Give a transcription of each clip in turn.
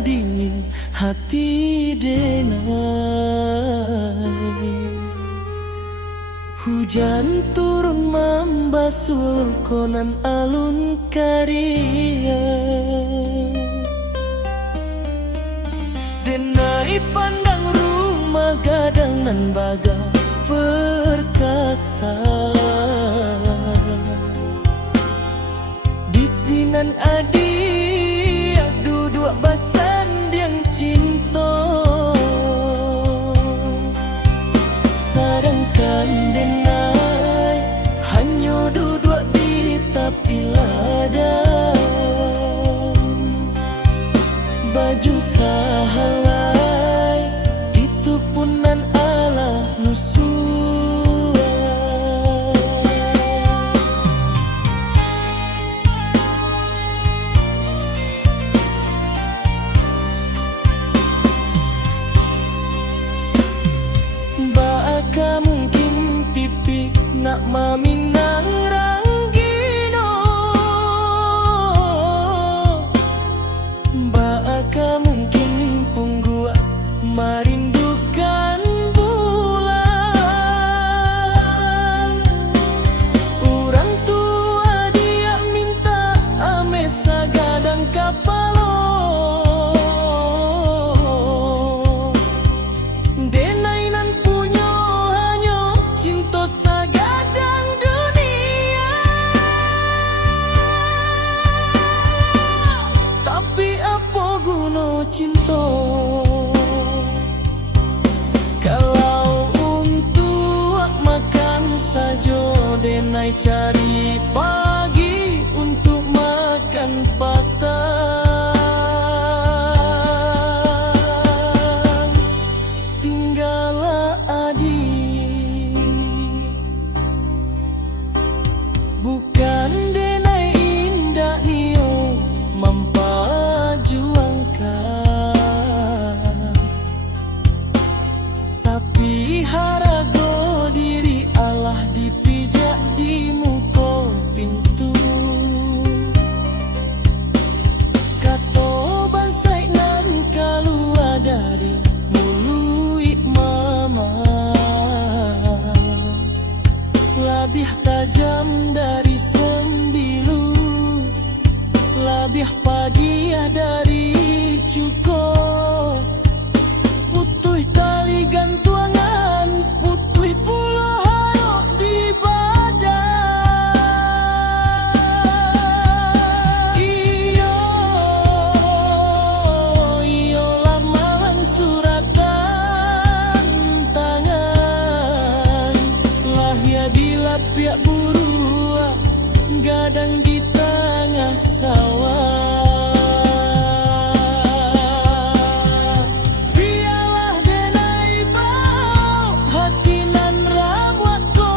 rasa dingin hati denai. Hujan turun membasuh konan alun karia. Denai pandang rumah gadang nan baga perkasa. Di sinan adi duduk basan yang cinta. Sedangkan denai hanya duduk di tepi ladang. Baju sahalai itu pun nan ala nusuan. Baka mungkin pipi nak maminang ranggino. Baka mungkin punggua merindukan bulan. Orang tua dia minta ame sagadang kapalo. Denai nan punya hanya cinta sagadang dunia. Tapi apa guna cinta kalau untuk makan saja denai cari pagi untuk makan patang. Tinggallah adik, bukan denai indah nio mempajuangkan, tapi harago diri Allah dipijak di muka pintu. Kato bansai nan keluar dari mulut mama lebih tajam dari sembilu, lebih pagi dari cukup. Putuh tali gantungan, putuh puluh harok di badan. Iyo lamaran suratan tangan, lahir di lapiak burua, gadang di tengah sawah. Biarlah denai bau hati nan rawat ko,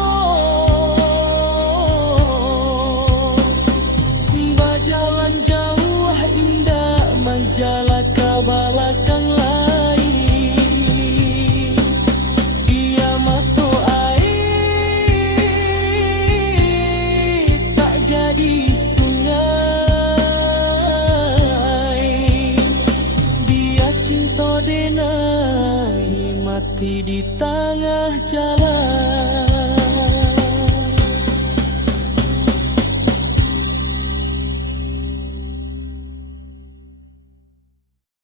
bajalan jauh indah menjala ke belakang lain. Ia mato air tak jadi sungai. Dia cinta denai mati di tengah jalan.